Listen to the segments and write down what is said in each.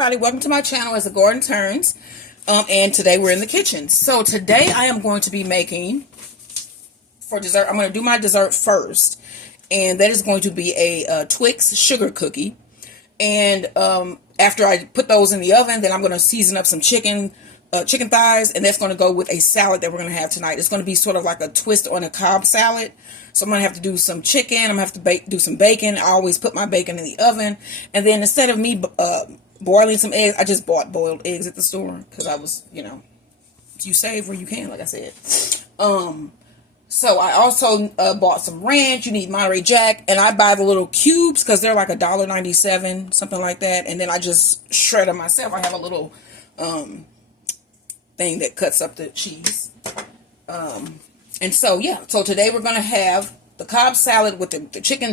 Everybody, welcome to my channel as the Garden Turns, and today we're in the kitchen. So today I am going to be making, for dessert, I'm going to do my dessert first, and that is going to be a Twix sugar cookie. And after I put those in the oven, then I'm going to season up some chicken thighs, and that's going to go with a salad that we're going to have tonight. It's going to be sort of like a twist on a Cobb salad. So I'm going to have to do some chicken, I'm going to have to do some bacon. I always put my bacon in the oven, and then instead of me boiling some eggs, I just bought boiled eggs at the store because I was, you save where you can, like I said. So I also bought some ranch. You need Monterey Jack, and I buy the little cubes because they're like $1.97, something like that. And then I just shred them myself. I have a little thing that cuts up the cheese. And so yeah, so today we're gonna have the Cobb salad with the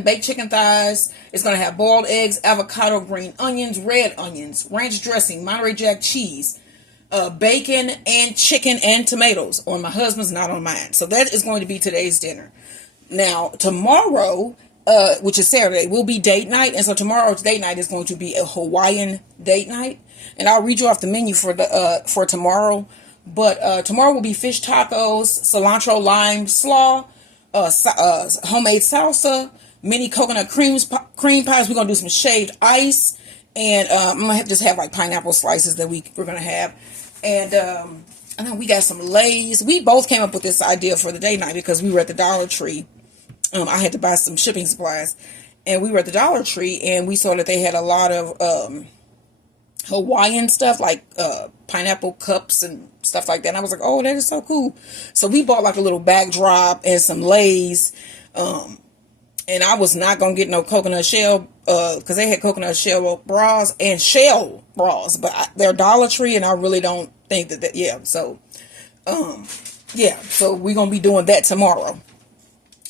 baked chicken thighs. It's going to have boiled eggs, avocado, green onions, red onions, ranch dressing, Monterey Jack cheese, bacon, and chicken and tomatoes. On my husband's, not on mine. So that is going to be today's dinner. Now, tomorrow, which is Saturday, will be date night. And so tomorrow's date night is going to be a Hawaiian date night. And I'll read you off the menu for tomorrow. But tomorrow will be fish tacos, cilantro lime slaw, homemade salsa, mini coconut cream pies. We're gonna do some shaved ice, and I'm gonna just have like pineapple slices that we're gonna have, and then we got some Lay's. We both came up with this idea for the day night because we were at the Dollar Tree. I had to buy some shipping supplies, and we were at the Dollar Tree, and we saw that they had a lot of Hawaiian stuff, like pineapple cups and stuff like that. And I was like, oh, that is so cool. So we bought like a little backdrop and some Lay's. And I was not going to get no coconut shell, because they had coconut shell bras and shell bras, but they're Dollar Tree, and I really don't think that, yeah. So, yeah, so we're going to be doing that tomorrow.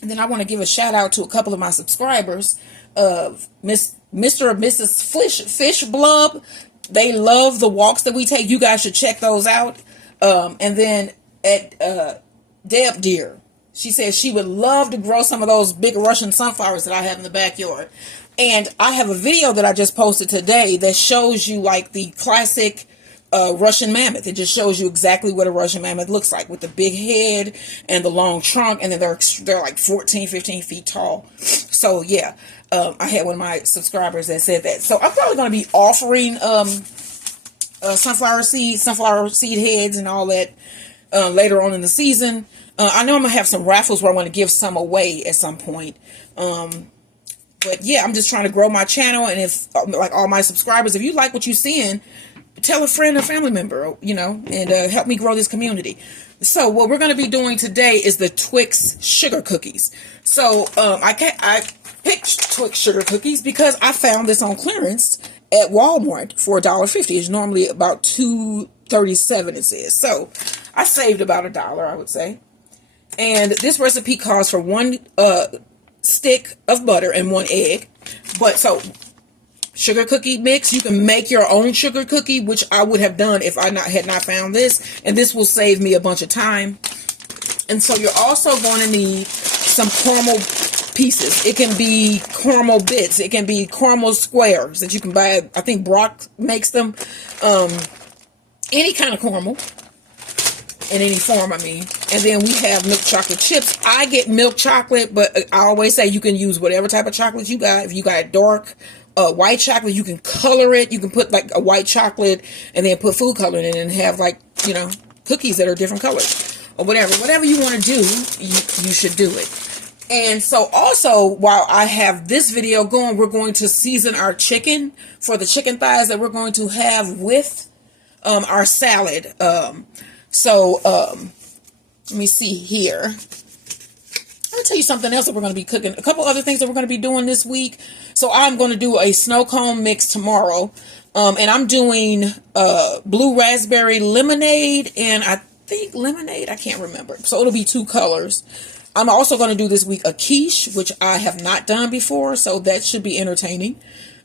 And then I want to give a shout out to a couple of my subscribers, Mr. and Mrs. Fish Blub. They love the walks that we take. You guys should check those out. And then at Deb Deer, she says she would love to grow some of those big Russian sunflowers that I have in the backyard. And I have a video that I just posted today that shows you like the classic Russian mammoth. It just shows you exactly what a Russian mammoth looks like, with the big head and the long trunk. And then they're like 14, 15 feet tall. So yeah. I had one of my subscribers that said that. So I'm probably going to be offering sunflower seed heads and all that later on in the season. I know I'm going to have some raffles where I want to give some away at some point. But yeah, I'm just trying to grow my channel. And if, like all my subscribers, if you like what you're seeing, tell a friend or family member, and help me grow this community. So what we're going to be doing today is the Twix sugar cookies. So I picked Twix sugar cookies because I found this on clearance at Walmart for $1.50. It's normally about $2.37, it says. So I saved about $1, I would say. And this recipe calls for 1 stick of butter and 1 egg. But so sugar cookie mix, you can make your own sugar cookie, which I would have done if I had not found this. And this will save me a bunch of time. And so you're also going to need some caramel pieces. It can be caramel bits. It can be caramel squares that you can buy. I think Brock makes them. Any kind of caramel. In any form, I mean. And then we have milk chocolate chips. I get milk chocolate, but I always say you can use whatever type of chocolate you got. If you got dark white chocolate, you can color it. You can put like a white chocolate and then put food coloring in it and have like, cookies that are different colors. Or whatever you want to do, you should do it. And so also, while I have this video going, we're going to season our chicken for the chicken thighs that we're going to have with our salad. Let me see here. I'll tell you something else that we're going to be cooking. A couple other things that we're going to be doing this week. So I'm going to do a snow cone mix tomorrow. And I'm doing blue raspberry lemonade, and I think lemonade, I can't remember. So it'll be 2 colors. I'm also going to do this week a quiche, which I have not done before, so that should be entertaining.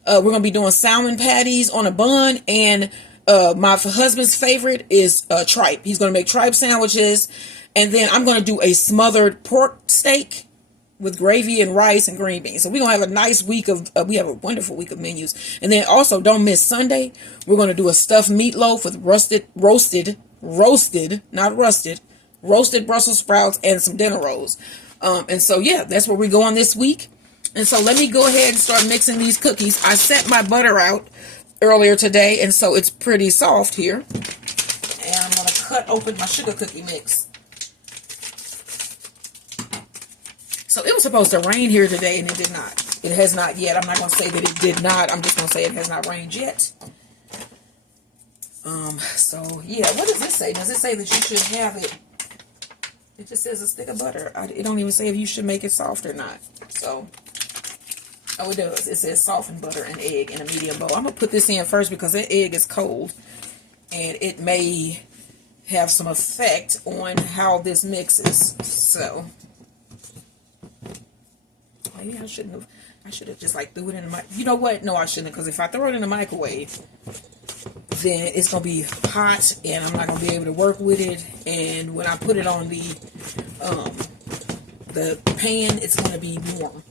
We're going to be doing salmon patties on a bun, and my husband's favorite is tripe. He's going to make tripe sandwiches, and then I'm going to do a smothered pork steak with gravy and rice and green beans. So we're going to have a nice week of, we have a wonderful week of menus. And then also, don't miss Sunday. We're going to do a stuffed meatloaf with roasted Brussels sprouts and some dinner rolls. And so, yeah, that's where we're going this week. And so let me go ahead and start mixing these cookies. I set my butter out earlier today, and so it's pretty soft here. And I'm going to cut open my sugar cookie mix. So it was supposed to rain here today, and it did not. It has not yet. I'm not going to say that it did not. I'm just going to say it has not rained yet. So, yeah, what does this say? Does it say that you should have it? It just says a stick of butter. It don't even say if you should make it soft or not. So, oh, it does. It says softened butter and egg in a medium bowl. I'm going to put this in first because that egg is cold. And it may have some effect on how this mixes. So, maybe I shouldn't have. I should have just like threw it in the microwave. You know what? No, I shouldn't, because if I throw it in the microwave, then it's going to be hot and I'm not going to be able to work with it. And when I put it on the pan, it's going to be warm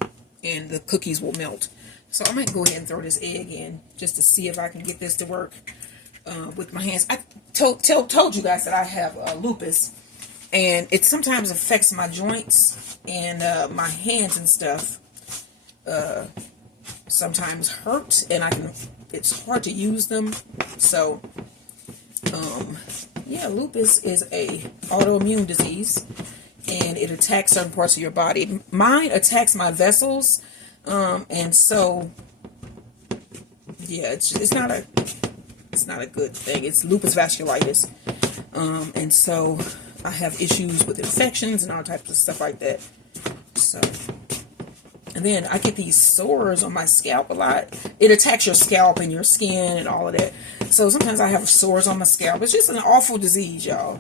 and the cookies will melt. So I might go ahead and throw this egg in just to see if I can get this to work with my hands. I told you guys that I have lupus, and it sometimes affects my joints and my hands and stuff. Sometimes hurt, and it's hard to use them. So yeah, lupus is a autoimmune disease, and it attacks certain parts of your body. Mine attacks my vessels, and so yeah, it's not a good thing. It's lupus vasculitis, and so I have issues with infections and all types of stuff like that. So. And then I get these sores on my scalp a lot. It attacks your scalp and your skin and all of that. So sometimes I have sores on my scalp. It's just an awful disease, y'all.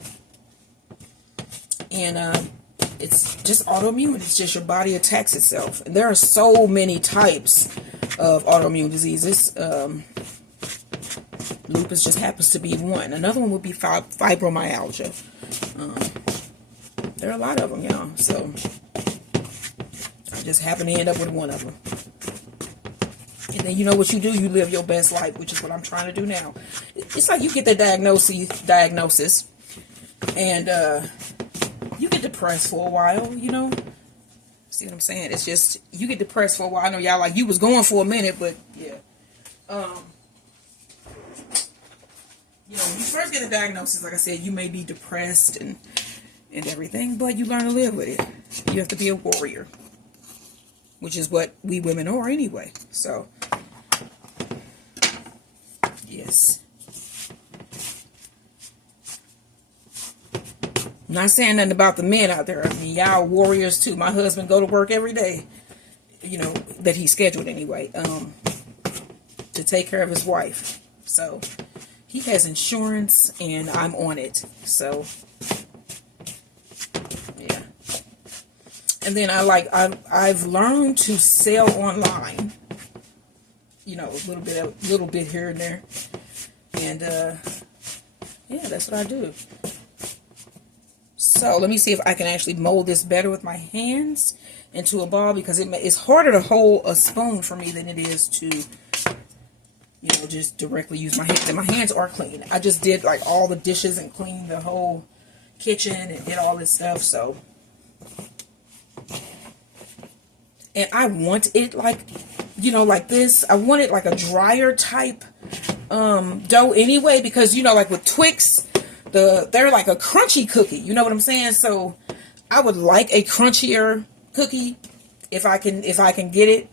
And it's just autoimmune. It's just your body attacks itself. And there are so many types of autoimmune diseases. Lupus just happens to be one. Another one would be fibromyalgia. There are a lot of them, y'all. So I just happen to end up with one of them. And then you know what you do? You live your best life, which is what I'm trying to do now. It's like you get the diagnosis, and you get depressed for a while, you know? See what I'm saying? It's just, you get depressed for a while. I know y'all like, you was going for a minute, but yeah. You know, when you first get a diagnosis, like I said, you may be depressed and everything, but you learn to live with it. You have to be a warrior, which is what we women are anyway. So, yes. I'm not saying nothing about the men out there. I mean, y'all warriors too. My husband go to work every day, you know, that he's scheduled anyway, to take care of his wife. So, he has insurance and I'm on it. So, yeah. And then I've learned to sell online, you know, a little bit here and there, and yeah, that's what I do. So let me see if I can actually mold this better with my hands into a ball, because it's harder to hold a spoon for me than it is to, you know, just directly use my hands. And my hands are clean. I just did like all the dishes and cleaned the whole kitchen and did all this stuff. So. And I want it like, you know, like this. I want it like a drier type dough anyway, because, you know, like with Twix, they're like a crunchy cookie. You know what I'm saying? So I would like a crunchier cookie if I can get it.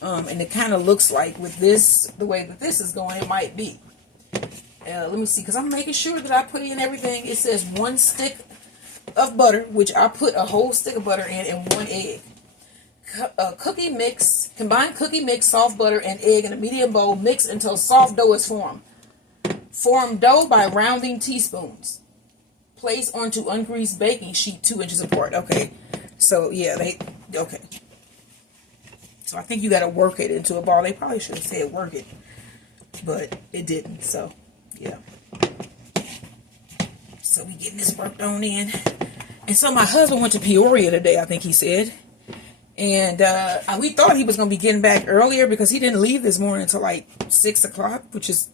And it kind of looks like with this, the way that this is going, it might be. Let me see, because I'm making sure that I put in everything. It says 1 stick of butter, which I put a whole stick of butter in, and 1 egg. Cookie mix, combine cookie mix, soft butter, and egg in a medium bowl. Mix until soft dough is formed. Form dough by rounding teaspoons. Place onto ungreased baking sheet 2 inches apart. Okay, so yeah, okay. So I think you got to work it into a ball. They probably should have said work it, but it didn't. So yeah. So we getting this worked on in. And so my husband went to Peoria today, I think he said. And we thought he was going to be getting back earlier because he didn't leave this morning until like 6 o'clock, which is,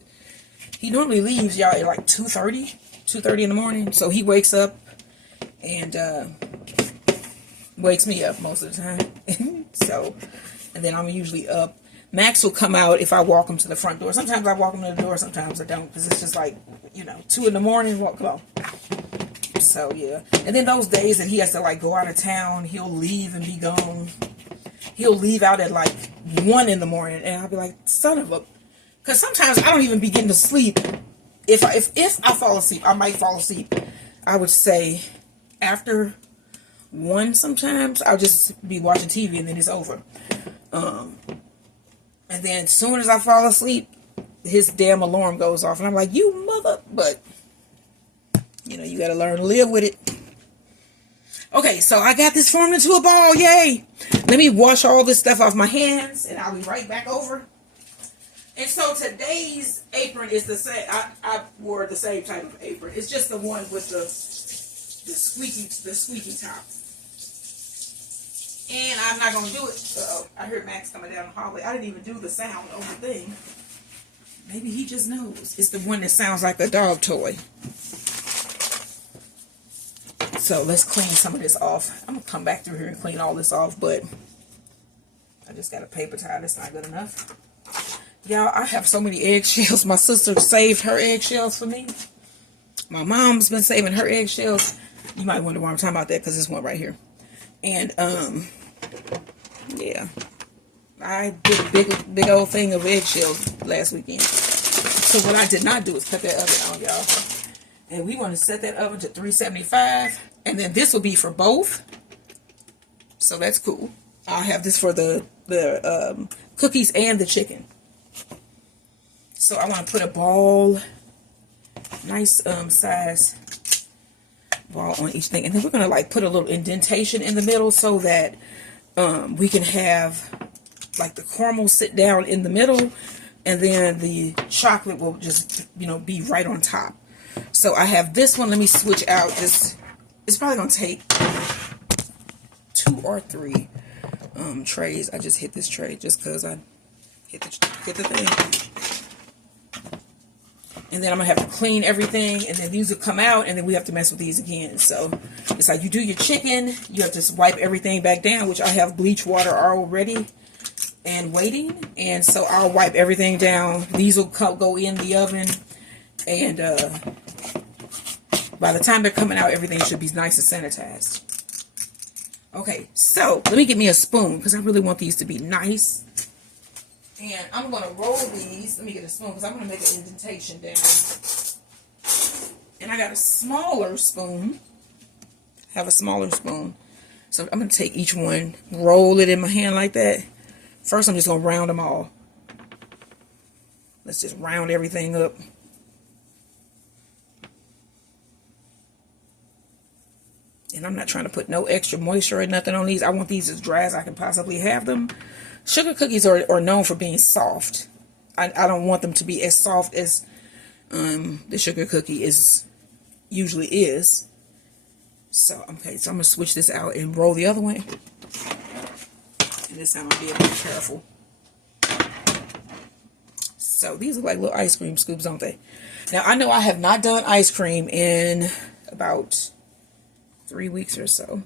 he normally leaves y'all at like 2:30 in the morning. So he wakes up and wakes me up most of the time. So, and then I'm usually up. Max will come out if I walk him to the front door. Sometimes I walk him to the door, sometimes I don't, because it's just like, 2 in the morning, walk along. So, yeah. And then those days that he has to, like, go out of town, he'll leave and be gone. He'll leave out at, like, 1 in the morning, and I'll be like, son of a... Because sometimes I don't even be getting to sleep. If I fall asleep, I might fall asleep, I would say, after 1 sometimes. I'll just be watching TV, and then it's over. And then as soon as I fall asleep, his damn alarm goes off, and I'm like, you mother... But... you got to learn to live with it. Okay, so I got this formed into a ball. Yay. Let me wash all this stuff off my hands, and I'll be right back over. And so today's apron is the same. I wore the same type of apron. It's just the one with the squeaky top. And I'm not going to do it. I heard Max coming down the hallway. I didn't even do the sound on the thing. Maybe he just knows. It's the one that sounds like a dog toy. So let's clean some of this off. I'm going to come back through here and clean all this off, but I just got a paper towel. That's not good enough. Y'all, I have so many eggshells. My sister saved her eggshells for me. My mom's been saving her eggshells. You might wonder why I'm talking about that, because this one right here. And, yeah. I did a big old thing of eggshells last weekend. So what I did not do is cut that oven on, y'all. And we want to set that oven to 375. And then this will be for both. So that's cool. I'll have this for the cookies and the chicken. So I want to put a ball, nice size ball on each thing. And then we're going to like put a little indentation in the middle so that we can have like the caramel sit down in the middle. And then the chocolate will just, be right on top. So I have this one. Let me switch out this. It's probably going to take 2 or 3 trays. I just hit this tray just because I hit the thing. And then I'm going to have to clean everything. And then these will come out. And then we have to mess with these again. So it's like you do your chicken. You have to wipe everything back down. Which I have bleach water already and waiting. And so I'll wipe everything down. These will go in the oven. And by the time they're coming out, everything should be nice and sanitized. Okay, so let me get me a spoon because I really want these to be nice. And I'm going to roll these. Let me get a spoon because I'm going to make an indentation down. And I got a smaller spoon. I have a smaller spoon. So I'm going to take each one, roll it in my hand like that. First, I'm just going to round them all. Let's just round everything up. And I'm not trying to put no extra moisture or nothing on these. I want these as dry as I can possibly have them. Sugar cookies are known for being soft. I don't want them to be as soft as the sugar cookie usually is. So, okay, so I'm going to switch this out and roll the other one. And this time I'll be a bit careful. So, these are like little ice cream scoops, don't they? Now, I know I have not done ice cream in about 3 weeks or so.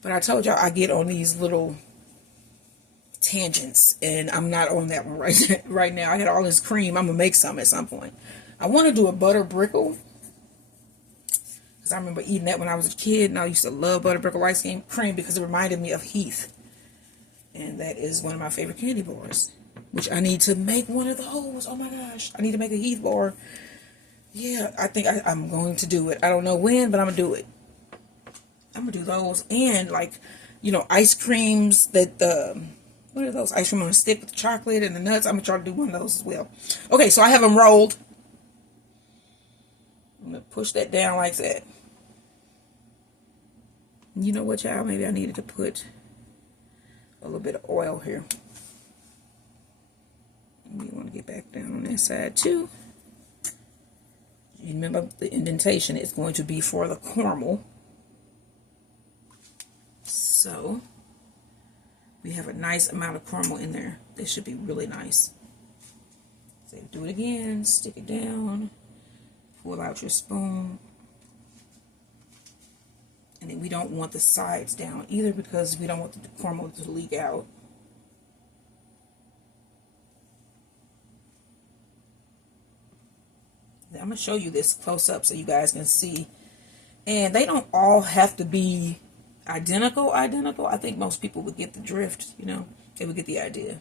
But I told y'all I get on these little tangents. And I'm not on that one right now. I got all this cream. I'm going to make some at some point. I want to do a butter brickle. Because I remember eating that when I was a kid. And I used to love butter brickle ice cream because it reminded me of Heath. And that is one of my favorite candy bars. Which I need to make one of those. Oh my gosh. I need to make a Heath bar. Yeah, I think I'm going to do it. I don't know when, but I'm going to do it. I'm going to do those. And like, ice creams that, what are those? Ice cream on a stick with the chocolate and the nuts. I'm going to try to do one of those as well. Okay, so I have them rolled. I'm going to push that down like that. You know what, y'all? Maybe I needed to put a little bit of oil here. You want to get back down on that side too. You remember the indentation is going to be for the caramel. So we have a nice amount of caramel in there. This should be really nice. So do it again, stick it down, pull out your spoon. And then we don't want the sides down either because we don't want the caramel to leak out. I'm going to show you this close up so you guys can see. And they don't all have to be identical. I think most people would get the drift, you know. They would get the idea.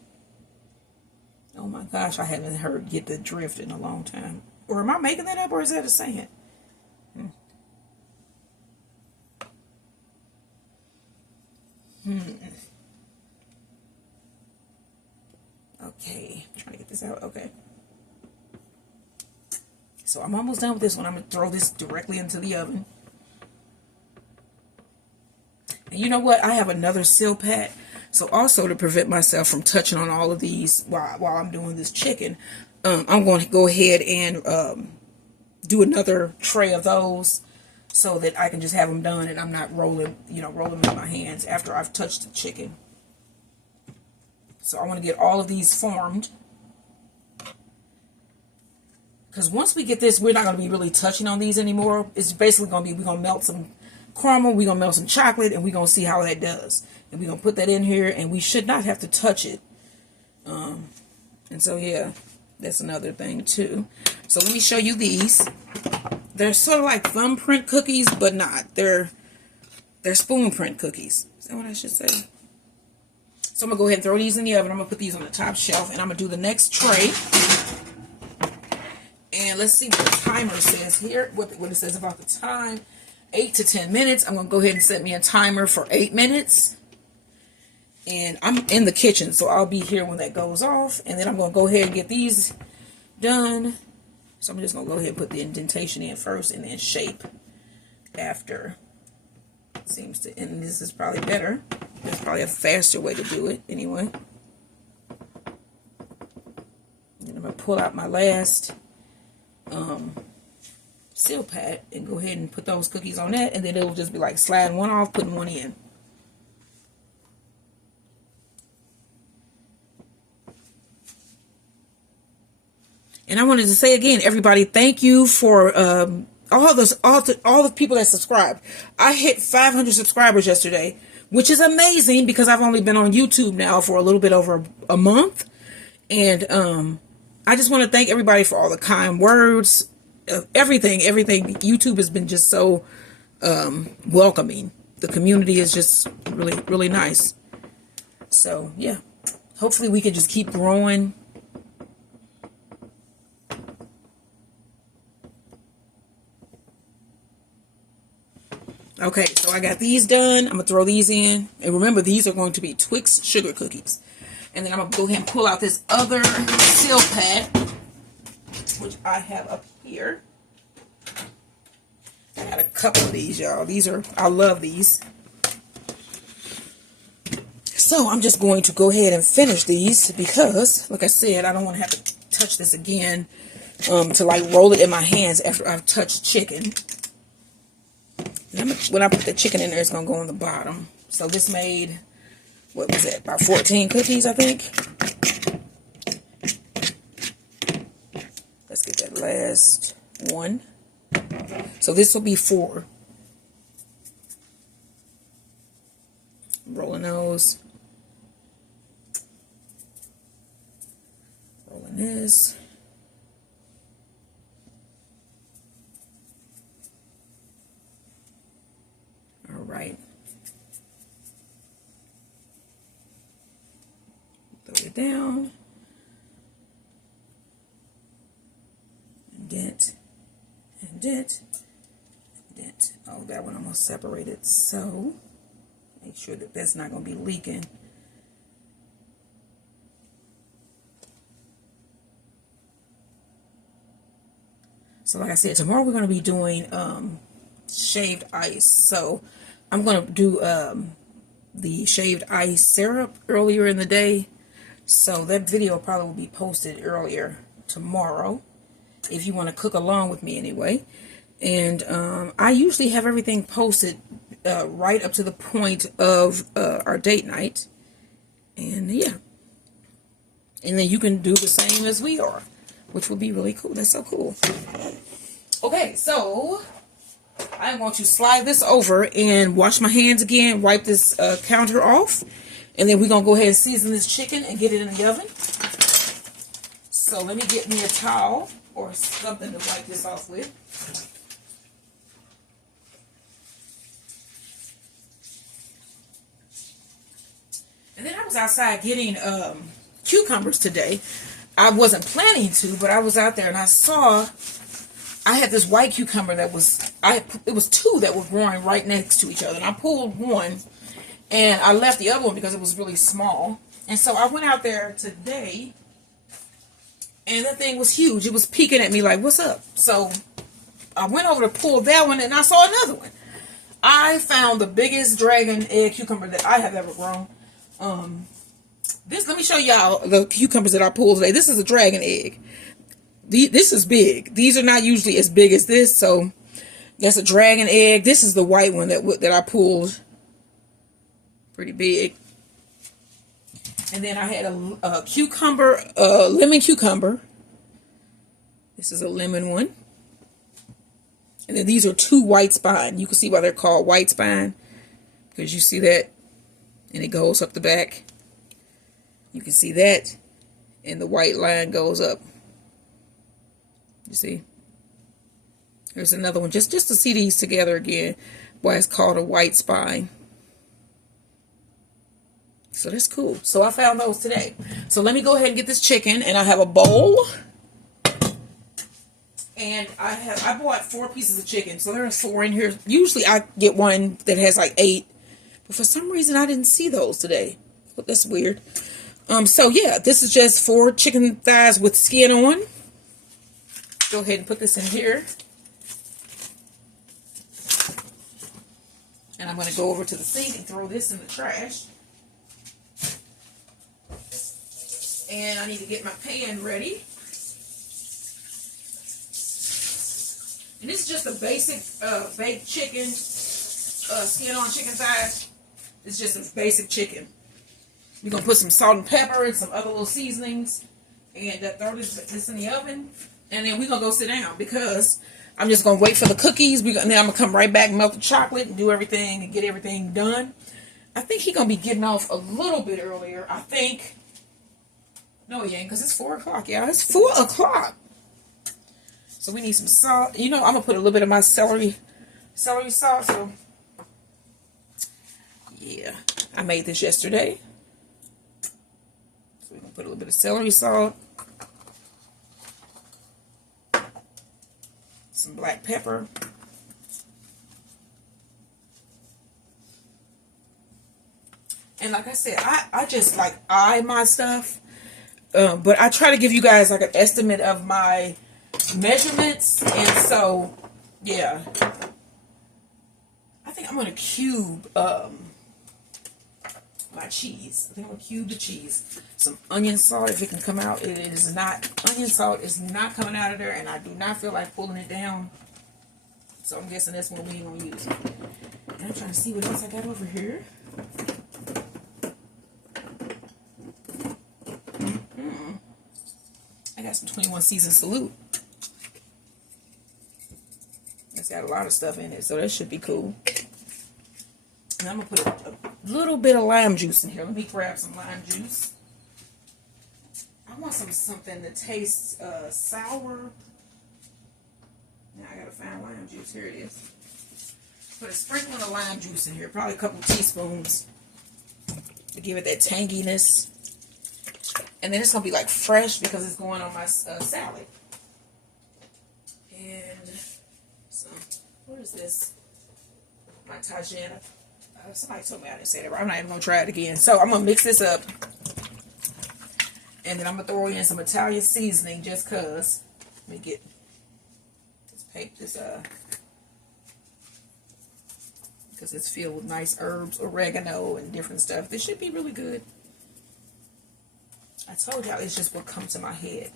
Oh my gosh, I haven't heard get the drift in a long time. Or am I making that up or is that a saying? Okay, I'm trying to get this out. Okay. So I'm almost done with this one. I'm going to throw this directly into the oven. And you know what? I have another seal pad. So also to prevent myself from touching on all of these while I'm doing this chicken, I'm going to go ahead and do another tray of those so that I can just have them done and I'm not rolling them in my hands after I've touched the chicken. So I want to get all of these formed. Because once we get this, we're not going to be really touching on these anymore. It's basically going to be, we're going to melt some caramel, we're going to melt some chocolate, and we're going to see how that does. And we're going to put that in here, and we should not have to touch it. And so, yeah, that's another thing, too. So let me show you these. They're sort of like thumbprint cookies, but not. They're spoon print cookies. Is that what I should say? So I'm going to go ahead and throw these in the oven. I'm going to put these on the top shelf, and I'm going to do the next tray. And let's see what the timer says here, what it says about the time. 8 to 10 minutes. I'm going to go ahead and set me a timer for 8 minutes. And I'm in the kitchen, so I'll be here when that goes off. And then I'm going to go ahead and get these done. So I'm just going to go ahead and put the indentation in first and then shape after. Seems to, and this is probably better. There's probably a faster way to do it anyway. And I'm going to pull out my last seal pad and go ahead and put those cookies on that, and then it'll just be like sliding one off, putting one in. And I wanted to say again, everybody, thank you for all the people that subscribed. I hit 500 subscribers yesterday, which is amazing because I've only been on YouTube now for a little bit over a month. And I just want to thank everybody for all the kind words, everything. YouTube has been just so welcoming. The community is just really, really nice. So, yeah. Hopefully we can just keep growing. Okay, so I got these done. I'm going to throw these in. And remember, these are going to be Twix sugar cookies. And then I'm going to go ahead and pull out this other seal pad, which I have up here. I got a couple of these, y'all. I love these. So I'm just going to go ahead and finish these because, like I said, I don't want to have to touch this again to like roll it in my hands after I've touched chicken. When I put the chicken in there, it's going to go on the bottom. So this made, what was it, about 14 cookies, I think. Let's get that last one. So this will be 4. Rolling those. Rolling this. Right. Throw it down. Dent. And dent. Dent. Oh, that one almost separated. So, make sure that that's not going to be leaking. So, like I said, tomorrow we're going to be doing shaved ice. So, I'm going to do the shaved ice syrup earlier in the day. So that video probably will be posted earlier tomorrow if you want to cook along with me anyway. And I usually have everything posted right up to the point of our date night. And yeah. And then you can do the same as we are, which would be really cool. That's so cool. Okay, so I'm going to slide this over and wash my hands again, wipe this counter off. And then we're going to go ahead and season this chicken and get it in the oven. So let me get me a towel or something to wipe this off with. And then I was outside getting cucumbers today. I wasn't planning to, but I was out there and I saw I had this white cucumber that was it was two that were growing right next to each other, and I pulled one and I left the other one because it was really small. And so I went out there today and that thing was huge. It was peeking at me like, what's up? So I went over to pull that one and I saw another one. I found the biggest dragon egg cucumber that I have ever grown. Let me show y'all the cucumbers that I pulled today. This is a dragon egg. This is big. These are not usually as big as this, so that's a dragon egg. This is the white one that I pulled. Pretty big. And then I had a cucumber, lemon cucumber. This is a lemon one. And then these are two white spine. You can see why they're called white spine, because you see that, and it goes up the back. You can see that, and the white line goes up. You see? There's another one, just to see these together again, why it's called a white spine. So that's cool. So I found those today. So let me go ahead and get this chicken, and I have a bowl. And I bought 4 pieces of chicken, so there's 4 in here. Usually I get one that has like 8, but for some reason I didn't see those today. But that's weird. So yeah, this is just 4 chicken thighs with skin on. Go ahead and put this in here. And I'm going to go over to the sink and throw this in the trash. And I need to get my pan ready. And this is just a basic baked chicken, skin on chicken thighs. It's just a basic chicken. We're going to put some salt and pepper and some other little seasonings. And throw this in the oven. And then we're going to go sit down because I'm just going to wait for the cookies. And then I'm going to come right back, melt the chocolate, and do everything and get everything done. I think he's going to be getting off a little bit earlier. I think. No, he ain't, because it's 4 o'clock, y'all. It's 4 o'clock. So we need some salt. You know, I'm going to put a little bit of my celery salt. So, yeah. I made this yesterday. So we're going to put a little bit of celery salt. Some black pepper. And like I said, I just like eye my stuff. But I try to give you guys like an estimate of my measurements. And so, yeah. I think I'm going to cube my cheese. I think I'm going to cube the cheese. Some onion salt, if it can come out. It is not, onion salt is not coming out of there, and I do not feel like pulling it down. So I'm guessing that's what we ain't going to use. And I'm trying to see what else I got over here. I got some 21 Season Salute. It's got a lot of stuff in it, so that should be cool. And I'm going to put a little bit of lime juice in here. Let me grab some lime juice. I want something that tastes sour. Now I got to find lime juice. Here it is. Put a sprinkling of lime juice in here. Probably a couple teaspoons to give it that tanginess. And then it's going to be like fresh because it's going on my salad. And some, what is this? My Tajin. Somebody told me I didn't say that right. I'm not even going to try it again. So I'm going to mix this up. And then I'm going to throw in some Italian seasoning just because. Let me get this because it's filled with nice herbs, oregano, and different stuff. This should be really good. I told y'all it's just what comes to my head.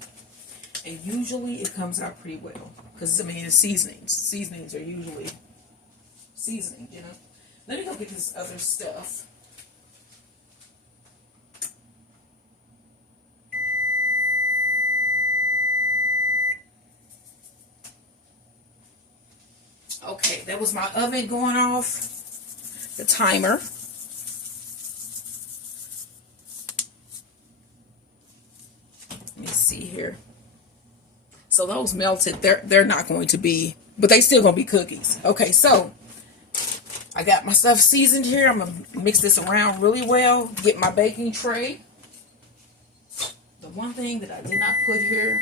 And usually it comes out pretty well. Because, I mean, it's seasonings. Seasonings are usually seasonings, you know. Let me go get this other stuff. Okay, that was my oven going off. The timer. Let me see here. So those melted. They're not going to be, but they still gonna be cookies. Okay, so I got my stuff seasoned here. I'm gonna mix this around really well. Get my baking tray. The one thing that I did not put here,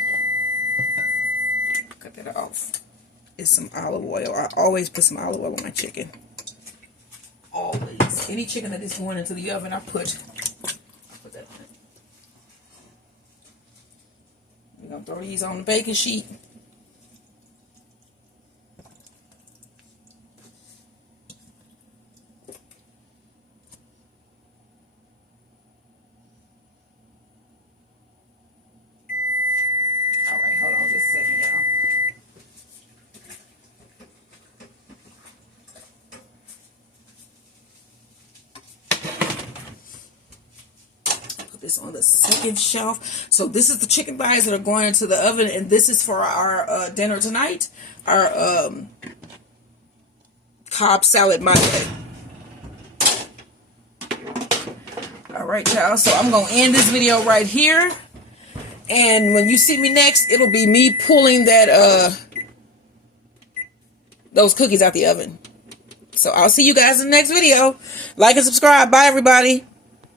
cut that off, is some olive oil. I always put some olive oil on my chicken. Always. Any chicken that is going into the oven, I put that on it. We're gonna throw these on the baking sheet. All right, hold on just a second, y'all. This on the second shelf. So this is the chicken thighs that are going into the oven, and this is for our dinner tonight, our Cobb salad my way. All right, y'all, so I'm gonna end this video right here, and when you see me next, it'll be me pulling that those cookies out the oven. So I'll see you guys in the next video. Like and subscribe. Bye, everybody.